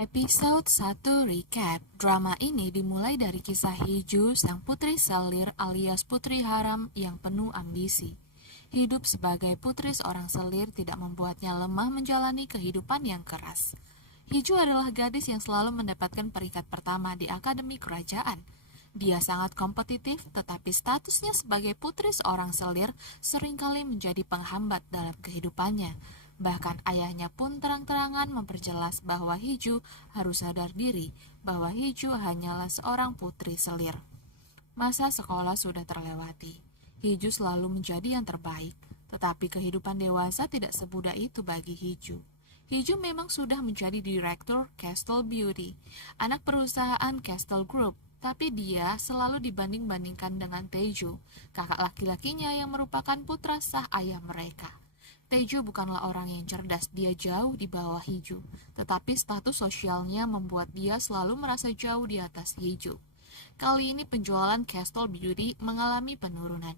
Episode 1 Recap. Drama ini dimulai dari kisah Hiju, sang putri selir alias putri haram yang penuh ambisi. Hidup sebagai putri seorang selir tidak membuatnya lemah menjalani kehidupan yang keras. Hiju adalah gadis yang selalu mendapatkan peringkat pertama di akademi kerajaan. Dia sangat kompetitif, tetapi statusnya sebagai putri seorang selir seringkali menjadi penghambat dalam kehidupannya. Bahkan ayahnya pun terang-terangan memperjelas bahwa Hiju harus sadar diri bahwa Hiju hanyalah seorang putri selir. Masa sekolah sudah terlewati. Hiju selalu menjadi yang terbaik, tetapi kehidupan dewasa tidak semudah itu bagi Hiju. Hiju memang sudah menjadi direktur Castle Beauty, anak perusahaan Castle Group, tapi dia selalu dibanding-bandingkan dengan Tejo, kakak laki-lakinya yang merupakan putra sah ayah mereka. Tejo bukanlah orang yang cerdas, dia jauh di bawah Hiju, tetapi status sosialnya membuat dia selalu merasa jauh di atas Hiju. Kali ini penjualan Castle Beauty mengalami penurunan.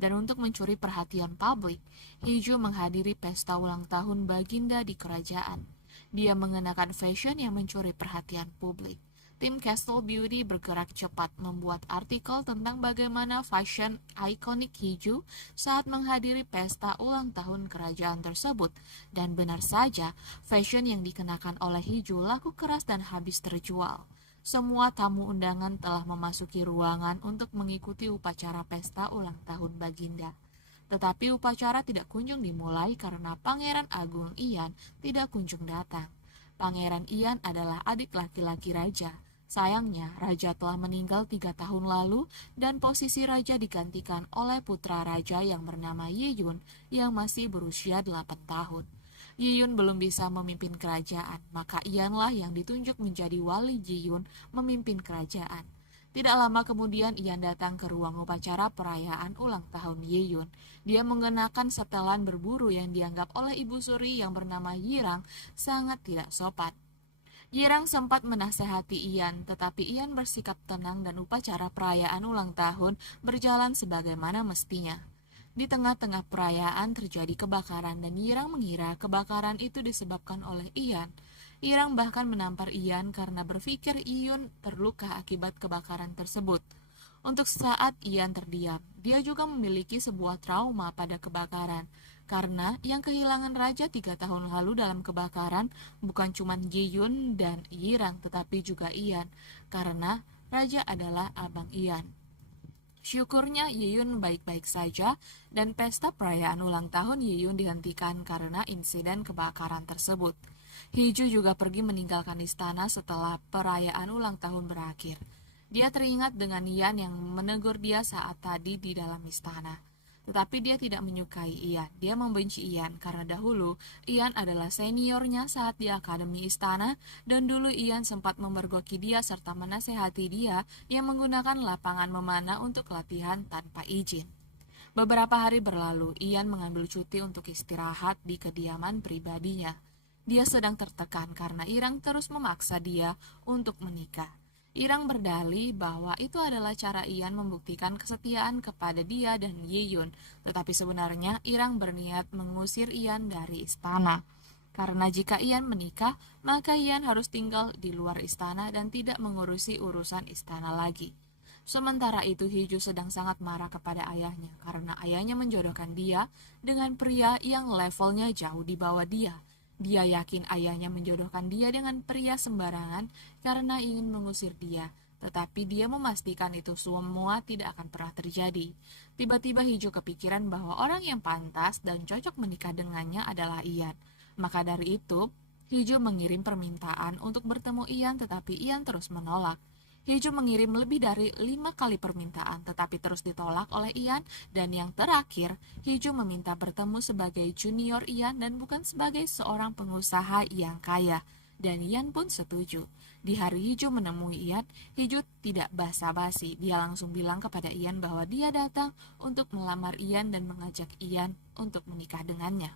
Dan untuk mencuri perhatian publik, Hiju menghadiri pesta ulang tahun Baginda di kerajaan. Dia mengenakan fashion yang mencuri perhatian publik. Tim Castle Beauty bergerak cepat membuat artikel tentang bagaimana fashion ikonik Hiju saat menghadiri pesta ulang tahun kerajaan tersebut. Dan benar saja, fashion yang dikenakan oleh Hiju laku keras dan habis terjual. Semua tamu undangan telah memasuki ruangan untuk mengikuti upacara pesta ulang tahun Baginda. Tetapi upacara tidak kunjung dimulai karena Pangeran Agung Ian tidak kunjung datang. Pangeran Ian adalah adik laki-laki raja. Sayangnya, raja telah meninggal 3 tahun lalu dan posisi raja digantikan oleh putra raja yang bernama Yeyun yang masih berusia 8 tahun. Yeyun belum bisa memimpin kerajaan, maka Ianlah yang ditunjuk menjadi wali Yeyun memimpin kerajaan. Tidak lama kemudian Ian datang ke ruang upacara perayaan ulang tahun Yeyun. Dia mengenakan setelan berburu yang dianggap oleh ibu suri yang bernama Yirang sangat tidak sopan. Yirang sempat menasehati Ian, tetapi Ian bersikap tenang dan upacara perayaan ulang tahun berjalan sebagaimana mestinya. Di tengah-tengah perayaan terjadi kebakaran dan Yirang mengira kebakaran itu disebabkan oleh Ian. Yirang bahkan menampar Ian karena berpikir Ian terluka akibat kebakaran tersebut. Untuk saat Ian terdiam, dia juga memiliki sebuah trauma pada kebakaran. Karena yang kehilangan raja 3 tahun lalu dalam kebakaran bukan cuma Yeyun dan Yirang tetapi juga Ian, karena raja adalah abang Ian. Syukurnya Yeyun baik-baik saja dan pesta perayaan ulang tahun Yeyun dihentikan karena insiden kebakaran tersebut. Hiju juga pergi meninggalkan istana setelah perayaan ulang tahun berakhir. Dia teringat dengan Ian yang menegur dia saat tadi di dalam istana. Tetapi dia tidak menyukai Ian. Dia membenci Ian karena dahulu Ian adalah seniornya saat di akademi istana dan dulu Ian sempat memergoki dia serta menasehati dia yang menggunakan lapangan memanah untuk latihan tanpa izin. Beberapa hari berlalu, Ian mengambil cuti untuk istirahat di kediaman pribadinya. Dia sedang tertekan karena Irang terus memaksa dia untuk menikah. Irang berdalih bahwa itu adalah cara Ian membuktikan kesetiaan kepada dia dan Yeyun, tetapi sebenarnya Irang berniat mengusir Ian dari istana. Karena jika Ian menikah, maka Ian harus tinggal di luar istana dan tidak mengurusi urusan istana lagi. Sementara itu Hiju sedang sangat marah kepada ayahnya karena ayahnya menjodohkan dia dengan pria yang levelnya jauh di bawah dia. Dia yakin ayahnya menjodohkan dia dengan pria sembarangan karena ingin mengusir dia, tetapi dia memastikan itu semua tidak akan pernah terjadi. Tiba-tiba Hiju kepikiran bahwa orang yang pantas dan cocok menikah dengannya adalah Ian. Maka dari itu, Hiju mengirim permintaan untuk bertemu Ian, tetapi Ian terus menolak. Hiju mengirim lebih dari 5 kali permintaan, tetapi terus ditolak oleh Ian, dan yang terakhir, Hiju meminta bertemu sebagai junior Ian dan bukan sebagai seorang pengusaha yang kaya, dan Ian pun setuju. Di hari Hiju menemui Ian, Hiju tidak basa-basi, dia langsung bilang kepada Ian bahwa dia datang untuk melamar Ian dan mengajak Ian untuk menikah dengannya.